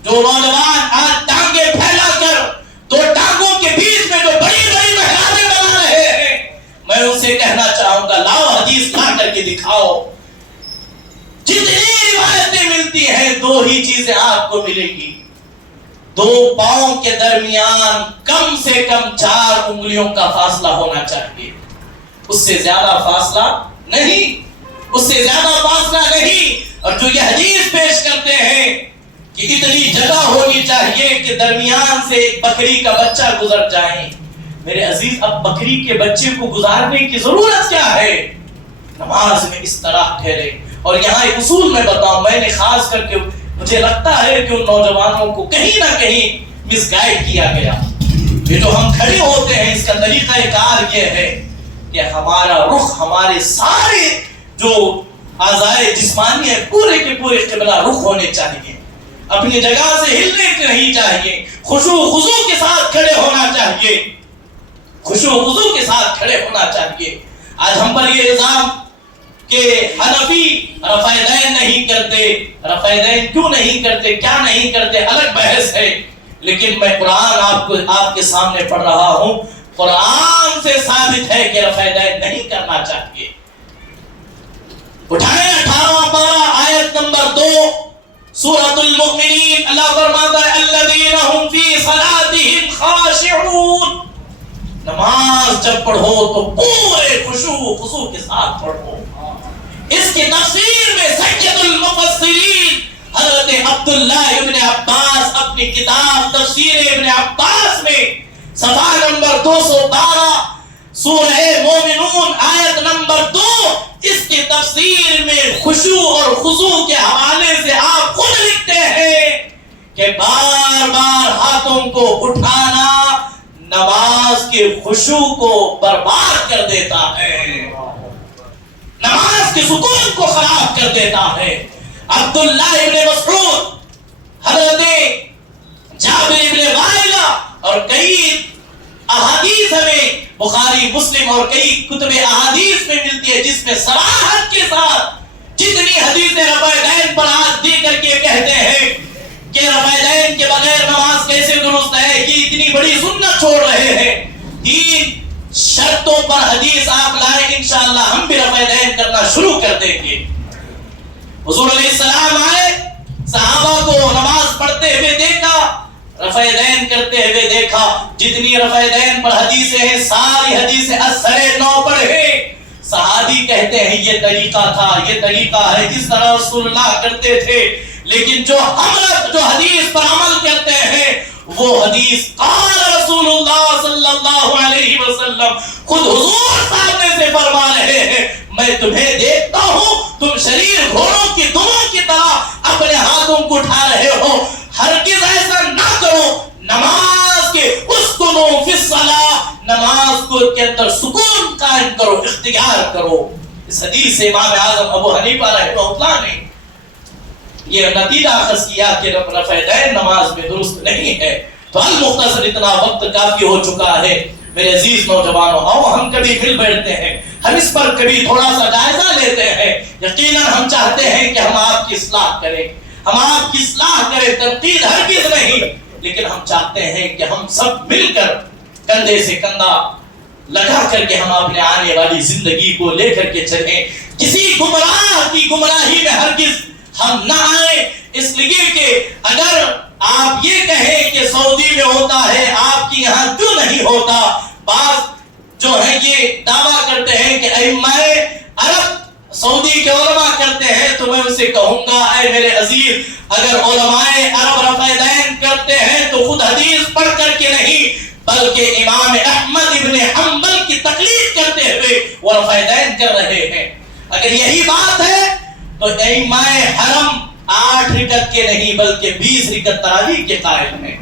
جو نوجوان آج ٹانگیں پھیلا کر دو ٹانگوں کے بیچ میں جو بڑی بڑی محرابیں بنا رہے ہیں, میں ان سے کہنا چاہوں گا لاؤ حدیث لا کر کے دکھاؤ. جتنی روایتیں ملتی ہیں 2 ہی چیزیں آپ کو ملیں گی. 2 پاؤں کے درمیان کم سے کم 4 انگلیوں کا فاصلہ ہونا چاہیے, اس سے زیادہ فاصلہ نہیں, اس سے زیادہ فاصلہ نہیں. اور جو یہ حدیث پیش کرتے ہیں کہ اتنی جگہ ہونی چاہیے کہ درمیان سے ایک بکری کا بچہ گزر جائے. میرے عزیز, اب بکری کے بچے کو گزارنے کی ضرورت کیا ہے؟ نماز میں اس طرح ٹھہرے. اور یہاں ایک اصول میں بتاؤں, میں نے خاص کر کے مجھے لگتا ہے کہ ان نوجوانوں کو کہیں نہ کہیں مس گائیڈ کیا گیا. یہ جو ہم کھڑے ہوتے ہیں اس کا طریقہ کار یہ ہے کہ ہمارا رخ, ہمارے سارے جو اعضائے جسمانی ہے پورے کے پورے قبلہ رخ ہونے چاہیے. اپنی جگہ سے ہلنے نہیں چاہیے, خشوع خضوع کے ساتھ کھڑے ہونا چاہیے. خشوع و خضوع کے ساتھ کھڑے ہونا چاہیے. آج ہم پر یہ الزام کہ حنفی رفع دین نہیں کرتے، رفع دین کیوں نہیں کرتے، کیا نہیں کرتے، الگ بحث ہے. لیکن میں قرآن آپ کے سامنے پڑھ رہا ہوں، قرآن سے ثابت ہے کہ رفع دین نہیں کرنا چاہیے. اٹھائیں 18 پارہ آیت نمبر 2 سورۃ المؤمنین. اللہ فرماتا ہے الذین هم فی صلاتهم خاشعون. نماز جب پڑھو تو پورے خشوع و خضوع کے ساتھ پڑھو. اس کی تفسیر میں سید المفسرین حضرت عبداللہ ابن عباس اپنی کتاب تفسیر ابن عباس میں صفحہ نمبر 212 سورہ مومنون آیت نمبر 2 اس کی تفسیر میں خشوع اور خضوع کے حوالے سے آپ خود لکھتے ہیں کہ بار بار ہاتھوں کو اٹھانا نماز کے خشوع کو برباد کر دیتا ہے، نماز کے سکون کو خراب کر دیتا ہے. عبداللہ ابن مسعود، حضرت جابر ابن وائلہ اور کئی احادیث ہمیں بخاری مسلم اور کئی کتب احادیث میں ملتی ہے جس میں صراحت کے ساتھ جتنی حدیثیں رفع دین پر ہاتھ دے کر کے کہتے ہیں کہ رفع دین کے بغیر نماز کیسے درست ہے، کہ اتنی بڑی سنت چھوڑ رہے ہیں. 3 شرطوں پر حدیث آپ لائیں، انشاءاللہ ہم بھی رفع دین کرنا شروع کر دیں گے. حضور علیہ السلام آئے، صحابہ کو نماز پڑھتے ہوئے دیکھا، رفع دین کرتے ہوئے دیکھا. جتنی رفع دین پر حدیثیں ہیں ساری حدیثیں اثر نو پر ہیں. صحابی کہتے ہیں یہ طریقہ تھا، یہ طریقہ ہے جس طرح رسول اللہ کرتے تھے. لیکن جو حدیث پر عمل کرتے ہیں وہ حدیث قال رسول اللہ صلی اللہ علیہ وسلم، خود حضور سامنے سے فرما رہے ہیں میں تمہیں دیکھتا ہوں تم شریر گھوڑوں کی دموں کی طرح اپنے ہاتھوں کو اٹھا رہے ہو. ہرگز ایسا نہ کرو. نماز کے اسکنوا فی الصلاۃ، نماز کو کے اندر سکون قائم کرو، اختیار کرو. اس حدیث سے امام اعظم ابو حنیفہ رحمہ اللہ نے یہ نتیجہ اخذ کیا کہ رفع دین نماز میں درست نہیں ہے. تو المختصر اتنا وقت کافی ہو چکا ہے. میرے عزیز نوجوانوں، آؤ ہم کبھی مل بیٹھتے ہیں، ہم اس پر کبھی تھوڑا سا جائزہ لیتے ہیں. یقیناً ہم چاہتے ہیں کہ ہم آپ کی اصلاح کریں، ہم آپ کی اصلاح کریں، تنقید ہرگز نہیں. لیکن ہم چاہتے ہیں کہ ہم سب مل کر کندھے سے کندھا لگا کر کے ہم اپنے آنے والی زندگی کو لے کر کے چلیں. کسی گمراہ کی گمراہی میں ہرگز ہم نہ آئیں. اس لیے کہ اگر آپ یہ کہیں کہ سعودی میں ہوتا ہے آپ کی یہاں کیوں نہیں ہوتا، بعض جو ہے یہ دعویٰ کرتے ہیں کہ ائمہ عرب سعودی کے علماء کرتے ہیں، تو میں اسے کہوں گا اے میرے عزیز، اگر علماء عرب رفع دین کرتے ہیں تو خود حدیث پڑھ کر کے نہیں بلکہ امام احمد ابن حنبل کی تقلید کرتے ہوئے وہ رفع دین کر رہے ہیں. اگر یہی بات ہے تو ائمہ حرم 8 رکعت کے نہیں بلکہ 20 رکعت تراویح کے قائل ہیں.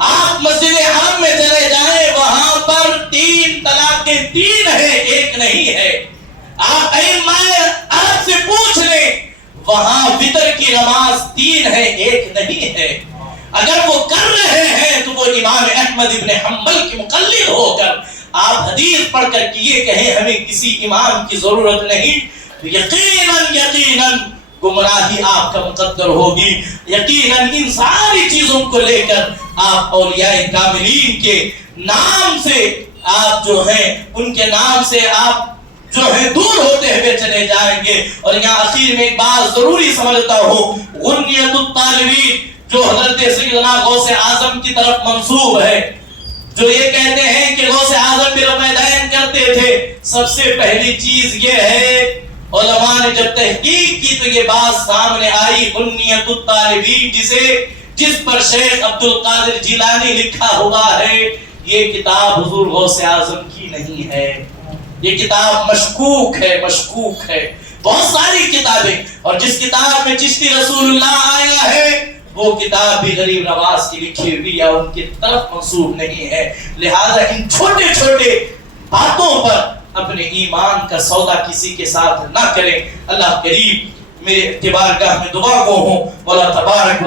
آپ مسجد حرم میں چلے جائیں، وہاں پر 3 طلاقیں 3 ہیں، 1 نہیں ہے. آپ ائمہ عرب سے پوچھ لیں، وہاں وتر کی نماز 3 ہے، 1 نہیں ہے. اگر وہ کر رہے ہیں تو وہ امام احمد ابن حنبل کی مقلد ہو کر آپ حدیث پڑھ کر کے یہ کہیں ہمیں کسی امام کی ضرورت نہیں، یقیناً گمراہی آپ کا مقدر ہوگی. یقیناً ان ساری چیزوں کو لے کر آپ اولیاء کاملین کے نام سے آپ جو ہیں ان کے نام سے آپ جو ہے دور ہوتے ہوئے چلے جائیں گے. اور یہاں اخیر میں ایک بات ضروری سمجھتا ہوں، غنیت الطالبین جو حضرت سیدنا غوث اعظم کی طرف منسوب ہے، جو یہ کہتے ہیں کہ غوث اعظم بھی رفع دین کرتے تھے، سب سے پہلی چیز یہ ہے علماء نے جب تحقیق کی تو یہ بات سامنے آئی، غنیت الطالبین جس پر شیخ عبد القادر جیلانی لکھا ہوا ہے، یہ کتاب حضور غوث اعظم کی نہیں ہے. یہ کتاب مشکوک ہے. بہت ساری کتابیں، اور جس کتاب میں چشتی رسول اللہ آیا ہے وہ کتاب بھی غریب نواز کی لکھی ہوئی یا ان کی طرف منسوب نہیں ہے. لہذا ان چھوٹے چھوٹے باتوں پر اپنے ایمان کا سودا کسی کے ساتھ نہ کریں. اللہ کریم میرے اعتبار گاہ میں دعا گو ہوں، مولا تبارک